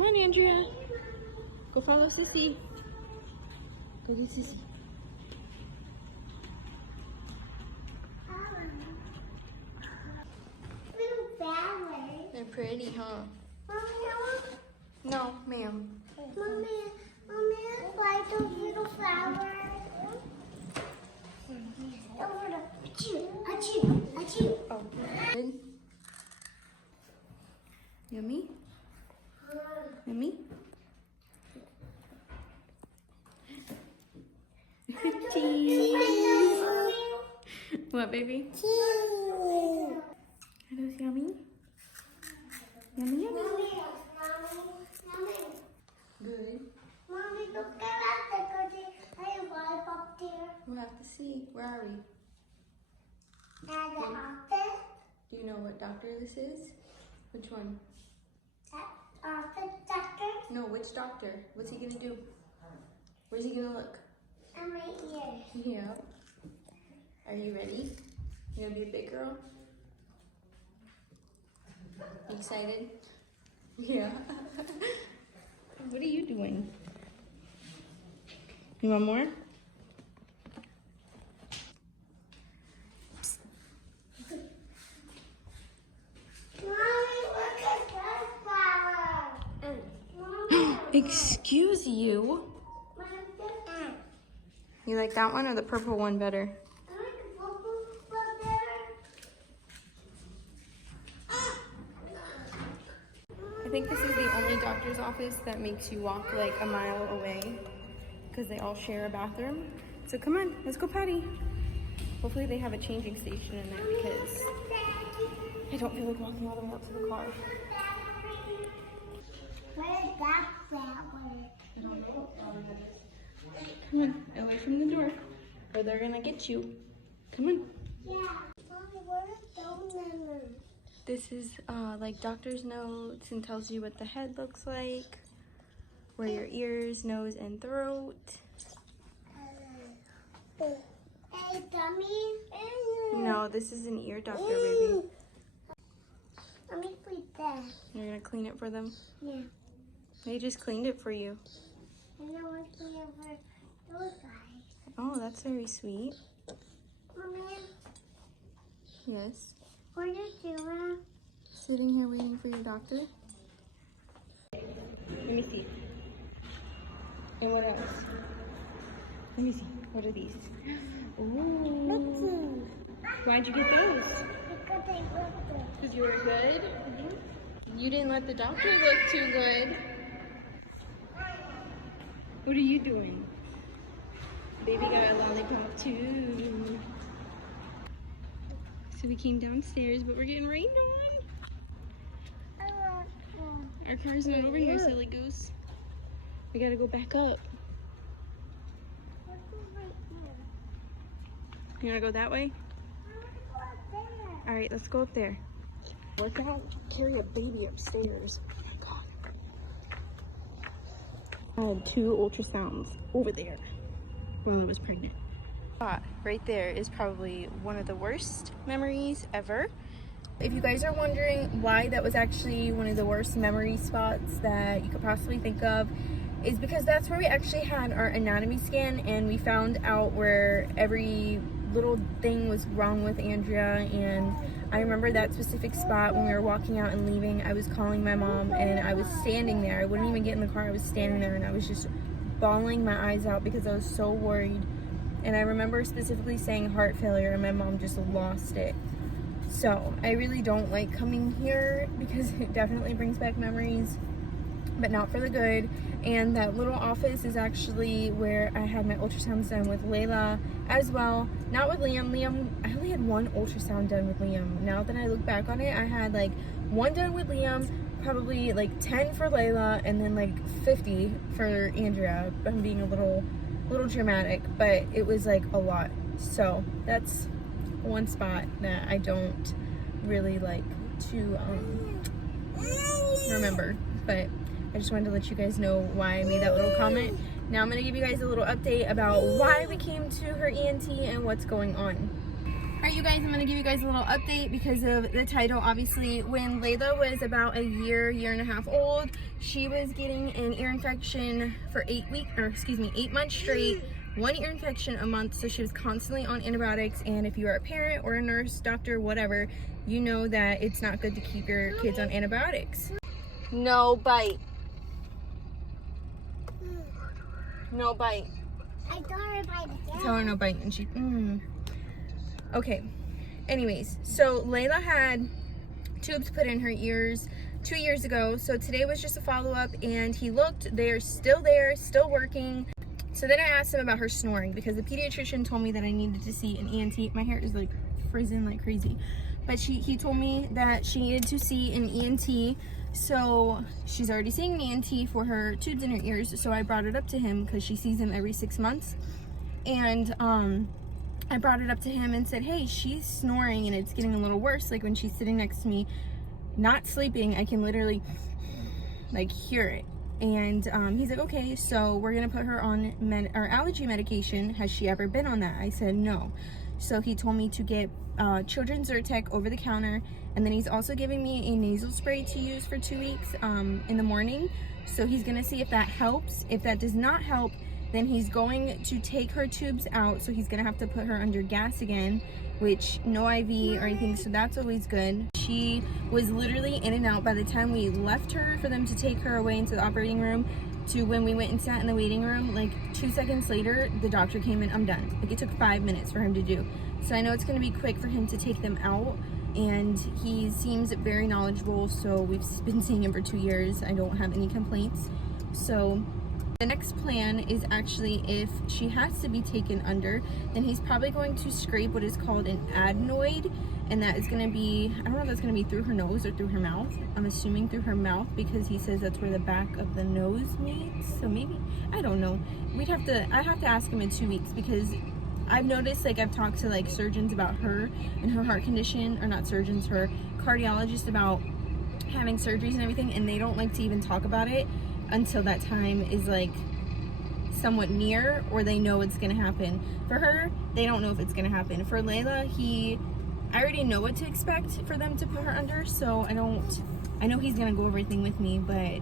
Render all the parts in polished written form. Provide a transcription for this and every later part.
Come on, Andrea. Go follow Sissy. Go get Sissy. They're pretty, huh? No, ma'am. Mommy, why those little flowers? Over the achoo. Oh, good. Yummy? Yummy? Cheese. What, baby? Cheese. Are those yummy? Yummy, yummy. Mommy. Good. Mommy, look at that. There's a vibe up there. We'll have to see. Where are we? At the office. Do you know what doctor this is? Which one? Office doctor. No, which doctor? What's he gonna do? Where's he gonna look? I'm right here. Yeah. Are you ready? You gonna be a big girl? You excited? Yeah. What are you doing? You want more? Mommy, look at that flower. Mommy. Excuse you? You like that one or the purple one better? I like the purple one better. I think this is the only doctor's office that makes you walk like a mile away because they all share a bathroom. So come on, let's go potty. Hopefully they have a changing station in there because I don't feel like walking all the way out to the car. Where is that flower? I don't know what flower that is. Come on, away from the door or they're gonna get you. Come on. Yeah. Mommy, what are those numbers? This is like doctor's notes and tells you what the head looks like, where your ears, nose, and throat. Hey, dummy. No, this is an ear doctor, baby. Let me put that. You're gonna clean it for them? Yeah. They just cleaned it for you. And I want to put it over those guys. Oh, that's very sweet. Mommy, Yes. what are you doing? Sitting here waiting for your doctor. Let me see. And what else? Let me see. What are these? Ooh. Why'd you get those? Because they look good. Because you were good? You didn't let the doctor look too good. What are you doing? Baby got a lollipop too. So we came downstairs, but we're getting rained on. I want one. Our car's not over here, silly goose. We gotta go back up. What's right here? You wanna go that way? I want to go up there. All right, let's go up there. Work out, carry a baby upstairs. Oh my God. I had 2 ultrasounds over there while I was pregnant. Right there is probably one of the worst memories ever. If you guys are wondering why that was actually one of the worst memory spots that you could possibly think of, is because that's where we actually had our anatomy scan and we found out where every little thing was wrong with Andrea. And I remember that specific spot when we were walking out and leaving. I was calling my mom and I was standing there. I wouldn't even get in the car. I was standing there and I was just bawling my eyes out because I was so worried. And I remember specifically saying heart failure and my mom just lost it. So I really don't like coming here because it definitely brings back memories, but not for the good. And that little office is actually where I had my ultrasounds done with Layla as well. Not with Liam. I only had 1 ultrasound done with Liam. Now that I look back on it, I had like 1 done with Liam, probably like 10 for Layla, and then like 50 for Andrea. I'm being a little dramatic, but it was like a lot. So that's one spot that I don't really like to remember, but I just wanted to let you guys know why I made that little comment. Now I'm going to give you guys a little update about why we came to her ENT and what's going on. Alright, you guys, I'm going to give you guys a little update because of the title. Obviously, when Layla was about a year and a half old, she was getting an ear infection for 8 months straight, 1 ear infection a month. So she was constantly on antibiotics. And if you are a parent or a nurse, doctor, whatever, you know that it's not good to keep your kids on antibiotics. No bite. No bite. I told her bite again. Tell her no bite, and she. Okay. Anyways, so Layla had tubes put in her ears 2 years ago. So today was just a follow-up, and he looked. They are still there, still working. So then I asked him about her snoring because the pediatrician told me that I needed to see an ENT. My hair is like frizzing like crazy, but he told me that she needed to see an ENT. So she's already seeing an ENT for her tubes in her ears. So I brought it up to him because she sees him every 6 months, and I brought it up to him and said, hey, she's snoring and it's getting a little worse. Like when she's sitting next to me, not sleeping, I can literally like hear it. And he's like, okay, so we're gonna put her on allergy medication. Has she ever been on that? I said no. So he told me to get children's Zyrtec over the counter, and then he's also giving me a nasal spray to use for 2 weeks in the morning. So he's gonna see if that helps. If that does not help, then he's going to take her tubes out. So he's gonna have to put her under gas again, which no IV or anything, so that's always good. She was literally in and out by the time we left her for them to take her away into the operating room to when we went and sat in the waiting room. Like 2 seconds later, the doctor came in, I'm done. Like it took 5 minutes for him to do. So I know it's gonna be quick for him to take them out, and he seems very knowledgeable. So we've been seeing him for 2 years. I don't have any complaints. So the next plan is actually if she has to be taken under, then he's probably going to scrape what is called an adenoid, and that is going to be, I don't know if that's going to be through her nose or through her mouth. I'm assuming through her mouth because he says that's where the back of the nose meets. So maybe, I don't know. I have to ask him in 2 weeks because I've noticed, like I've talked to like surgeons about her and her heart condition, or not surgeons, her cardiologists about having surgeries and everything, and they don't like to even talk about it until that time is like somewhat near, or they know it's gonna happen. For her, they don't know if it's gonna happen. For Layla, I already know what to expect for them to put her under, so I know he's gonna go over everything with me, but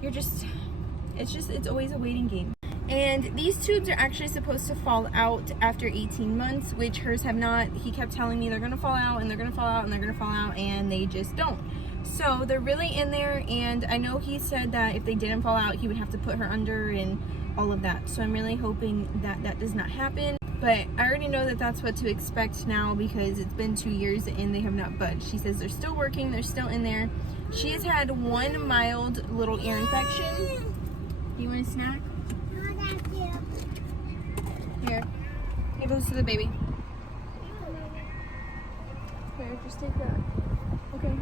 it's always a waiting game. And these tubes are actually supposed to fall out after 18 months, which hers have not. He kept telling me they're gonna fall out and they're gonna fall out and they're gonna fall out, and they just don't. So they're really in there, and I know he said that if they didn't fall out, he would have to put her under and all of that. So I'm really hoping that that does not happen. But I already know that that's what to expect now because it's been 2 years and they have not budged. She says they're still working, they're still in there. She has had 1 mild little ear infection. You want a snack? No, thank you. Here. Give this to the baby. Here, just take that. Okay.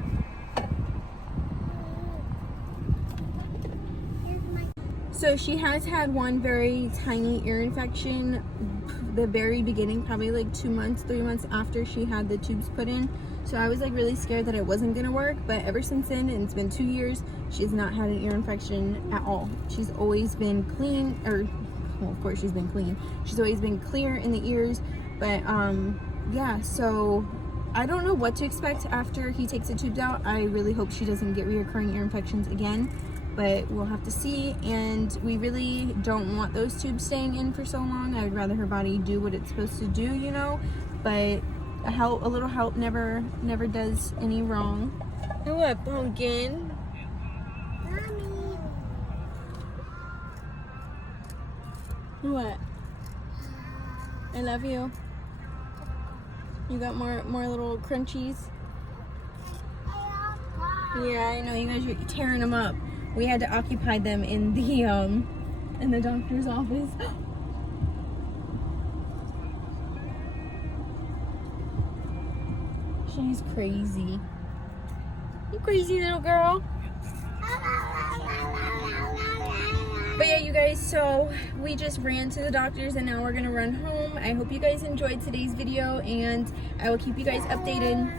So she has had 1 very tiny ear infection the very beginning, probably like 2 months, 3 months after she had the tubes put in. So I was like really scared that it wasn't gonna work, but ever since then, and it's been 2 years, she has not had an ear infection at all. She's always been clean, or well, of course she's been clean. She's always been clear in the ears, but yeah, so I don't know what to expect after he takes the tubes out. I really hope she doesn't get reoccurring ear infections again, but we'll have to see. And we really don't want those tubes staying in for so long. I would rather her body do what it's supposed to do, you know, but a little help never does any wrong. And what, pumpkin? Mommy. What? I love you. You got more little crunchies? Yeah, I know, you guys are tearing them up. We had to occupy them in the doctor's office. She's crazy. You crazy little girl. But yeah, you guys, so we just ran to the doctor's and now we're gonna run home. I hope you guys enjoyed today's video, and I will keep you guys updated